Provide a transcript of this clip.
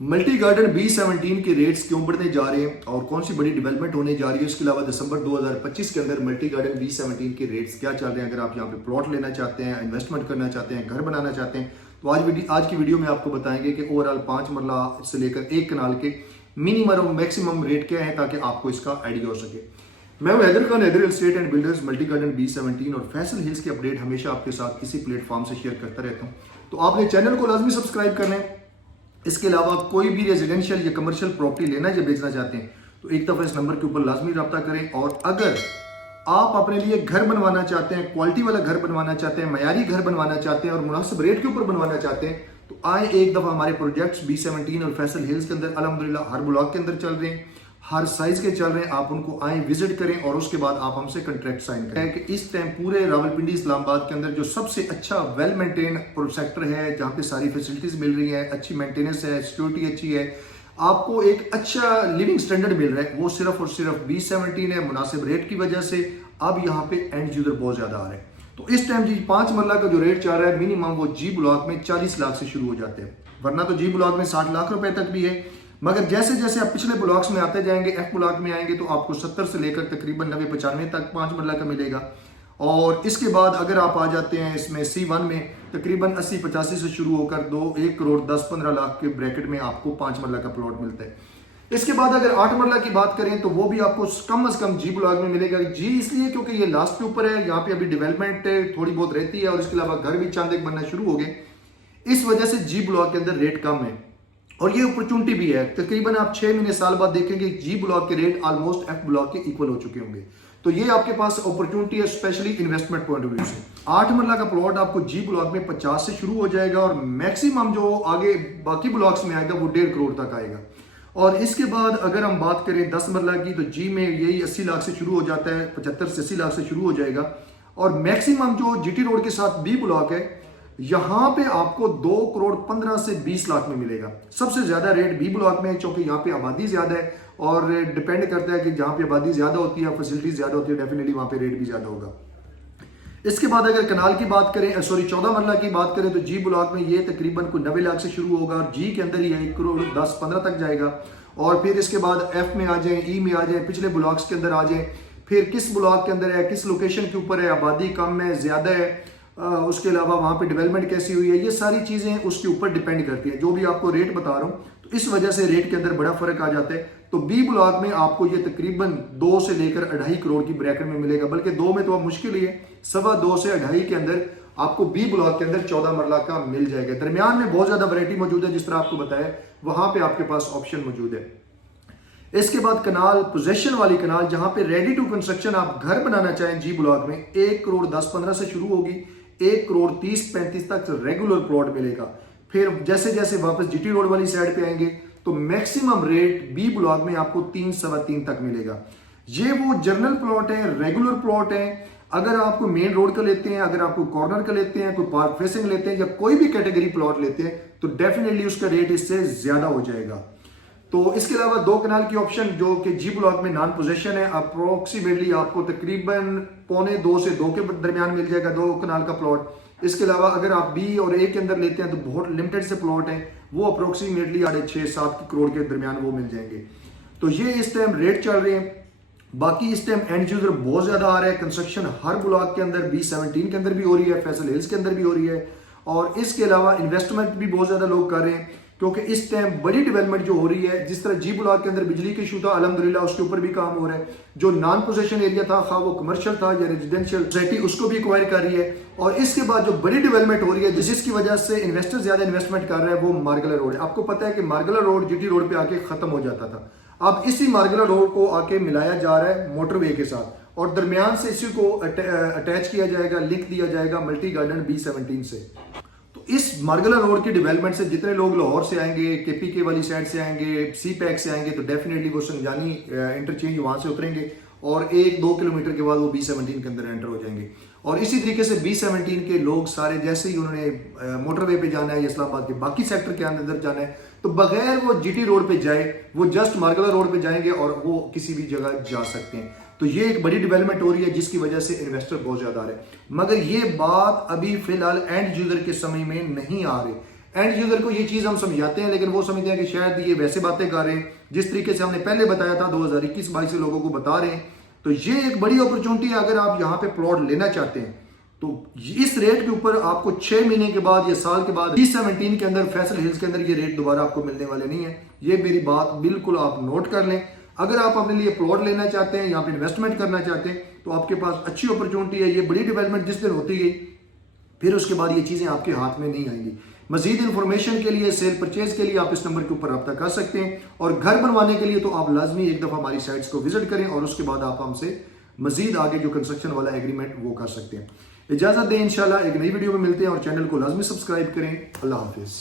Multi garden B17 के rates क्यों बढ़ने जा रहे हैं और कौन सी बड़ी डेवलपमेंट होने जा रही है। इसके अलावा दिसंबर 2025 के अंदर मल्टी गार्डन B17 के रेट्स क्या चल रहे हैं। अगर आप यहाँ पे प्लॉट लेना चाहते हैं, इन्वेस्टमेंट करना चाहते हैं, घर बनाना चाहते हैं, तो आज की वीडियो में आपको बताएंगे कि ओवरऑल 5 मरला से लेकर 1 कनाल के मिनिमम और मैक्सिमम रेट क्या है, ताकि आपको इसका आइडिया हो सके। मैं हूं Haider Khan, Haider real estate and builders, multi garden B17 और फैसल हिल्स की अपडेट हमेशा आपके साथ इसी प्लेटफॉर्म से शेयर करता रहता हूं। तो आपने चैनल को लाजमी सब्सक्राइब कर लें। इसके अलावा कोई भी रेजिडेंशियल या कमर्शियल प्रॉपर्टी लेना या बेचना चाहते हैं तो एक दफ़ा इस नंबर के ऊपर लाजमी रब्ता करें। और अगर आप अपने लिए घर बनवाना चाहते हैं, क्वालिटी वाला घर बनवाना चाहते हैं, मयारी घर बनवाना चाहते हैं और मुनासिब रेट के ऊपर बनवाना चाहते हैं, तो आए एक दफ़ा हमारे प्रोजेक्ट्स B17 और फैसल हिल्स के अंदर अल्हम्दुलिल्लाह हर ब्लॉक के अंदर चल रहे हैं, हर साइज के चल रहे हैं। आप उनको आए, विजिट करें और उसके बाद आप हमसे कॉन्ट्रैक्ट साइन करें। कि इस टाइम पूरे रावलपिंडी इस्लामाबाद के अंदर जो सबसे अच्छा वेल मेंटेन सेक्टर है, जहाँ पे सारी फैसिलिटीज मिल रही है, अच्छी मेंटेनेंस है, सिक्योरिटी अच्छी है, आपको एक अच्छा लिविंग स्टैंडर्ड मिल रहा है, वो सिर्फ और सिर्फ B17 है। मुनासिब रेट की वजह से अब यहाँ पे एंड यूजर बहुत ज्यादा आ रहे हैं। तो इस टाइम जी 5 मरला का जो रेट चल रहा है मिनिमम, वो जी ब्लॉक में 40 लाख से शुरू हो जाते हैं, वरना तो जी ब्लॉक में 60 लाख रुपए तक भी है। मगर जैसे जैसे आप पिछले ब्लॉक्स में आते जाएंगे, F ब्लॉक में आएंगे, तो आपको 70 से लेकर तकरीबन 90-95 तक 5 मरला का मिलेगा। और इसके बाद अगर आप आ जाते हैं इसमें C1 में, तकरीबन 80-85 से शुरू होकर 1 करोड़ 10-15 लाख के ब्रैकेट में आपको 5 मरला का प्लॉट मिलता है। इसके बाद अगर 8 मरला की बात करें तो वो भी आपको कम से कम जी ब्लॉक में मिलेगा। जी इसलिए क्योंकि ये लास्ट के ऊपर है, यहाँ पे अभी डेवलपमेंट थोड़ी बहुत रहती है और इसके अलावा घर भी चंद एक बनना शुरू हो गए, इस वजह से जी ब्लॉक के अंदर रेट कम है और ये अपॉर्चुनिटी भी है। तकरीबन आप 6 महीने साल बाद देखेंगे जी ब्लॉक के रेट ऑलमोस्ट F ब्लॉक के इक्वल हो चुके होंगे। तो ये आपके पास अपॉर्चुनिटी है, specially investment point of view से। 8 मरला का प्लॉट आपको जी ब्लॉक में 50 से शुरू हो जाएगा और मैक्सिमम जो आगे बाकी ब्लॉक्स में आएगा वो 1.5 करोड़ तक आएगा। और इसके बाद अगर हम बात करें 10 मरला की, तो जी में यही 80 लाख से शुरू हो जाता है, 75 से 80 लाख से शुरू हो जाएगा। और मैक्सिमम जो GT रोड के साथ B ब्लॉक है, यहां पे आपको 2 करोड़ 15 से 20 लाख में मिलेगा। सबसे ज्यादा रेट B ब्लॉक में है, क्योंकि यहाँ पे आबादी ज्यादा है और डिपेंड करता है कि जहां पे आबादी ज्यादा होती है, फैसिलिटी ज्यादा होती है, डेफिनेटली वहां पे रेट भी ज्यादा होगा। इसके बाद अगर कनाल की बात करें, 14 मरला की बात करें, तो जी ब्लॉक में ये तकरीबन कोई 90 लाख से शुरू होगा और जी के अंदर ही 1 करोड़ 10-15 तक जाएगा। और फिर इसके बाद F में आ जाए, E में आ जाए, पिछले ब्लॉक्स के अंदर आ जाए, फिर किस ब्लॉक के अंदर है, किस लोकेशन के ऊपर है, आबादी कम है ज्यादा है, उसके अलावा वहां पे डेवलपमेंट कैसी हुई है, ये सारी चीजें उसके ऊपर डिपेंड करती है। जो भी आपको रेट बता रहा हूं, तो इस वजह से रेट के अंदर बड़ा फर्क आ जाता है। तो B ब्लॉक में आपको ये तकरीबन 2 से लेकर 2.5 करोड़ की ब्रैकेट में मिलेगा, बल्कि 2 में तो अब मुश्किल ही है, 2.25 से 2.5 के अंदर आपको B ब्लॉक के अंदर 14 मरला का मिल जाएगा। दरमियान में बहुत ज्यादा वैरायटी मौजूद है, जिस तरह आपको बताया वहां पे आपके पास ऑप्शन मौजूद है। इसके बाद कनाल, पोजेशन वाली कनाल, जहां पे रेडी टू कंस्ट्रक्शन आप घर बनाना चाहें जी ब्लॉक में, 1 करोड़ 10-15 से शुरू होगी, 1 करोड़ 30-35 तक रेगुलर प्लॉट मिलेगा। फिर जैसे जैसे वापस GT रोड वाली साइड पे आएंगे तो मैक्सिमम रेट B ब्लॉक में आपको 3-3.25 तक मिलेगा। ये वो जर्नल प्लॉट है, रेगुलर प्लॉट है। अगर आपको मेन रोड का लेते हैं, अगर आपको कॉर्नर का लेते हैं, कोई पार्क फेसिंग लेते हैं या कोई भी कैटेगरी प्लॉट लेते हैं, तो डेफिनेटली उसका रेट इससे ज्यादा हो जाएगा। तो इसके अलावा 2 कनाल की ऑप्शन जो कि जी ब्लॉक में नॉन पोजेशन है, अप्रोक्सीमेटली आपको तकरीबन 1.25 से 2 के दरमियान मिल जाएगा 2 कनाल का प्लॉट। इसके अलावा अगर आप B और A के अंदर लेते हैं तो बहुत लिमिटेड से प्लॉट हैं, वो अप्रोक्सीमेटली 6.5-7 करोड़ के दरमियान वो मिल जाएंगे। तो ये इस टाइम रेट चल रहे हैं। बाकी इस टाइम एंड यूजर बहुत ज्यादा आ रहा है। कंस्ट्रक्शन हर ब्लॉक के अंदर B17 के अंदर भी हो रही है, फैसल हिल्स के अंदर भी हो रही है। और इसके अलावा इन्वेस्टमेंट भी बहुत ज्यादा लोग कर रहे हैं, क्योंकि इस टाइम बड़ी डेवलपमेंट जो हो रही है, जिस तरह जी ब्लॉक के अंदर बिजली की इशू था, अल्हम्दुलिल्लाह उसके ऊपर भी काम हो रहा है। जो नॉन पोजेशन एरिया था, खा वो कमर्शियल था या रेजिडेंशियल सोसाइटी, उसको भी एक्वायर कर रही है। और इसके बाद जो बड़ी डेवलपमेंट हो रही है, जिसकी वजह से इन्वेस्टर ज्यादा इन्वेस्टमेंट कर रहा है, वो मार्गला रोड है। आपको पता है कि मार्गला रोड GT रोड पे आके खत्म हो जाता था, अब इसी मार्गला रोड को आके मिलाया जा रहा है मोटरवे के साथ और दरमियान से इसी को अटैच किया जाएगा, लिंक दिया जाएगा मल्टी गार्डन B17 से। तो इस मार्गला रोड की डेवलपमेंट से जितने लोग लाहौर से आएंगे, KPK वाली साइड से आएंगे, CPEC से आएंगे, तो डेफिनेटली वो संजानी इंटरचेंज वहां से उतरेंगे और 1-2 किलोमीटर के बाद वो B17 के अंदर एंटर हो जाएंगे। और इसी तरीके से B17 के लोग सारे जैसे ही उन्होंने मोटरवे पे जाना है, इस्लामाबाद के बाकी सेक्टर के अंदर जाना है, तो बगैर वो GT रोड पे जाए, वो जस्ट मार्गला रोड पे जाएंगे और वो किसी भी जगह जा सकते हैं। तो ये एक बड़ी डेवलपमेंट हो रही है, जिसकी वजह से इन्वेस्टर बहुत ज्यादा आ रहे हैं। मगर ये बात अभी फिलहाल एंड यूजर के समय में नहीं आ रही। एंड यूजर को ये चीज हम समझाते हैं, लेकिन वो समझते हैं कि शायद ये वैसे बातें कर रहे हैं जिस तरीके से हमने पहले बताया था 2021-22 से लोगों को बता रहे हैं। तो ये एक बड़ी अपॉर्चुनिटी है, अगर आप यहाँ पे प्लॉट लेना चाहते हैं तो इस रेट के ऊपर आपको 6 महीने के बाद या साल के बाद B17 के अंदर फैसल हिल्स के अंदर ये रेट दोबारा आपको मिलने वाले नहीं है। ये मेरी बात बिल्कुल आप नोट कर लें। अगर आप अपने लिए प्लॉट लेना चाहते हैं या पे इन्वेस्टमेंट करना चाहते हैं तो आपके पास अच्छी अपॉर्चुनिटी है। ये बड़ी डेवलपमेंट जिस दिन होती गई फिर उसके बाद ये चीजें आपके हाथ में नहीं आएंगी। मजीद इंफॉर्मेशन के लिए, सेल परचेज के लिए आप इस नंबर के ऊपर रब्ता कर सकते हैं, और घर बनवाने के लिए तो आप लाजमी एक दफा हमारी साइट्स को विजिट करें और उसके बाद आप हमसे मजीद आगे जो कंस्ट्रक्शन वाला एग्रीमेंट वो कर सकते हैं। इजाजत दें, इंशाल्लाह एक नई वीडियो में मिलते हैं और चैनल को लाजमी सब्सक्राइब करें। अल्लाह हाफिज।